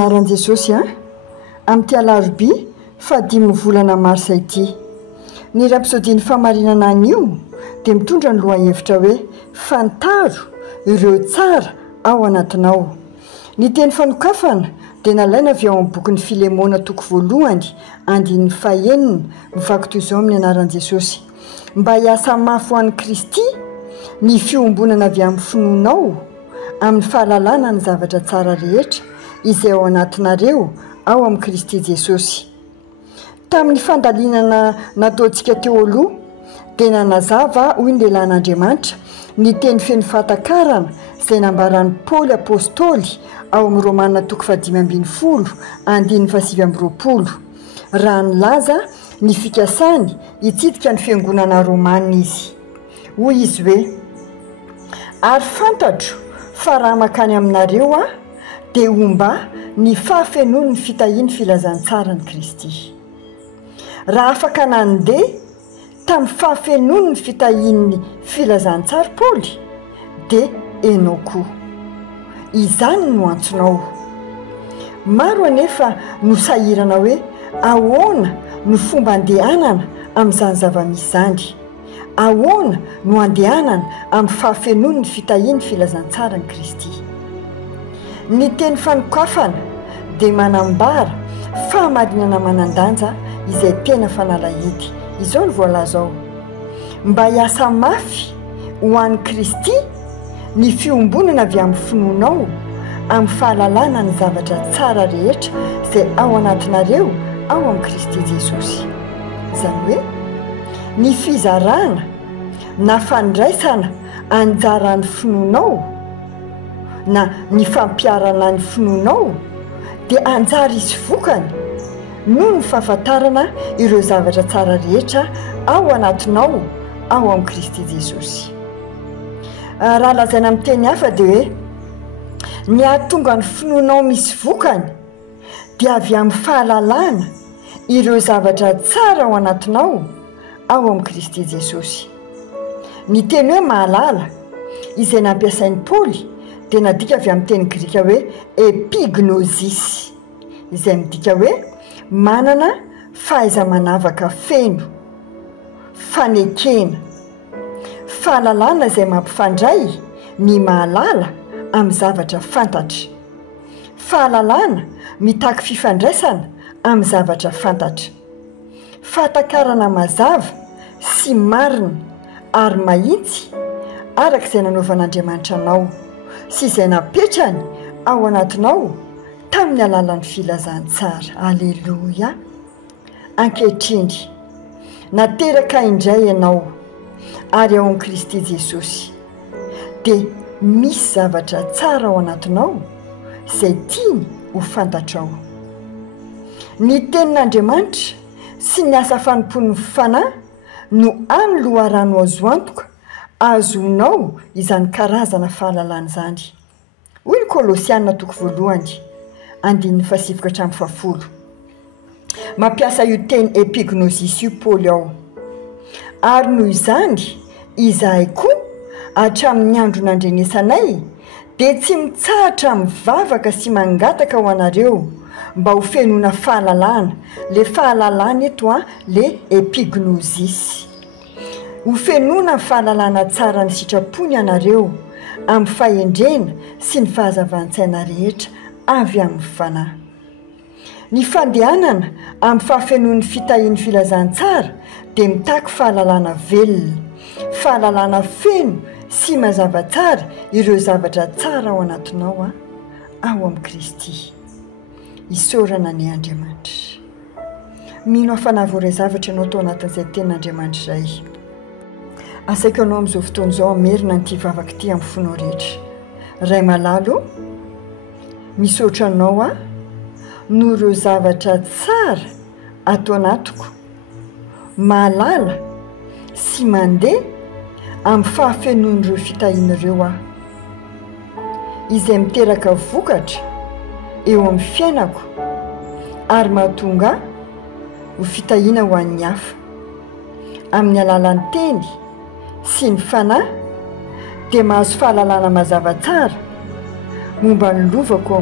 Anaran Jesosy amin'ity alarobia fahadimy volana marsa ity. Ny rapsodiny famarinana an'io dia mitondra ny lohahevitra hoe fantaro ireo tsara ao anatinao. Ny teny fanokafana dia nalaina avy ao amin'ny bokin'ny Filemona toko voalohany andininy fahaenina mivaky toy izao amin'ny anaran Jesosy. Mba hiasa mafy ho an'i Kristy ny fiombonana avy amin'ny finoanao amin'ny fahalalana ny zavatra tsara rehetra izay ao anatinareo ao amin'ny Kristy Jesosy. Tamin'ny fandalinana nataontsika teo aloha dia nanazava hoy ny lehilahin'Andriamanitra ny teny feno fahatakarana izay nambaran'i Paoly apôstôly ao amin'ny Romanina toko 5:20 andininy 7:20. Raha nilaza ny fikasany hitsidika ny fiangonana Romanina izy. Hoy izy hoe: ary fantatro fa raha makany aminareo dia omba ny fahafenoany ny fitahiany filazantsara ny Kristy. Raha afaka nandeha tamin'ny fahafenoany ny fitahiany filazantsara Paoly dia enao koa. Izany no antsonao. Maro anefa no sahirana hoe ahoana no fomba andehanana amin'izany zava-misy izany. Ahoana no andehanana amin'ny fahafenoany ny fitahiany filazantsara ny Kristy. Ny teny fanokafana dia manambara fahamarinana manan-danja izay tena fanalahity. Izao ny voalaza ao: mba hiasa mafy ho an'i Kristy ny fiombonana avy amin'ny finoanao amin'ny fahalalana ny zavatra tsara rehetra izay ao anatinareo ao amin'ny Kristy Jesosy. Izany hoe ny fizarana na fandraisana anjaran'ny finoanao na ny fampiarana ny finoanao dia anjara izy vokany noho ny fahafantarana ireo zavatra tsara rehetra ao anatinao ao amin'ny Kristy Jesosy. Raha lazaina amin'ny teny hafa dia hoe ny ahatonga ny finoanao misy vokany dia avy amin'ny fahalalana ireo zavatra tsara ao anatinao ao amin'ny Kristy Jesosy. Ny teny hoe mahalala izay nampiasain'i Paoly dia nadika avy amin'ny teny grika hoe epignosis, izay midika hoe manana fahaiza-manavaka feno, fanekena, fahalalana izay mampifandray ny mahalala amin'ny zavatra fantatra, fahalalana mitaky fifandraisana amin'ny zavatra fantatra, fahatakarana mazava sy marina ary mahitsy araka izay nanaovan'Andriamanitra anao sy izay napetrany ao anatinao tamin'ny alalan'ny filazantsara. Aleloia! Ankehitriny nateraka indray ianao ary ao amin'ny Kristy Jesosy dia misy zavatra tsara ao anatinao izay tiany ho fantatrao. Ny tenin'Andriamanitra sy ny asa fanompon'ny fanahy no any loharano azo antoka azonao izany karazana fahalalana izany. Hoy ny Kolosianina toko voalohany andininy 7:10. Mampiasa io teny epignosis io Paoly ao. Ary noho izany izahay koa hatramin'ny andro nandrenesanay dia tsy mitsahatra mivavaka sy mangataka ho anareo mba ho fenoana fahalalana. Le fahalalana eto le epignosis. Ho fenoana fahalalana tsara ny sitrapony anareo amin'ny fahendrena sy ny fahazavan-tsaina rehetra avy amin'ny fanahy. Ny fandehanana amin'ny fahafenoan'ny fitahiany filazantsara dia mitaky fahalalana velona, fahalalana feno sy mazava tsara ireo zavatra tsara ao anatinao ao amin'ny Kristy. Isaorana ny Andriamanitra. Mino hafanahy voaray zavatra ianao tao anatin'izay tenin'Andriamanitra izay. Asaiko ianao amin'izao fotoana izao amerina n'ity vavaka ity amin'ny fonao rehetra. Ray malalo, misaotra anao no ireo zavatra tsara atao anatiko mahalala sy mandeha amin'ny fahafenoan'ireo fitahian'ireo izay miteraka vokatra eo amin'ny fiainako ary mahatonga ho fitahiana ho an'ny hafa amin'ny alalan'ny teny sy ny fanahy dia mahazo fahalalana mazava tsara momba ny lovako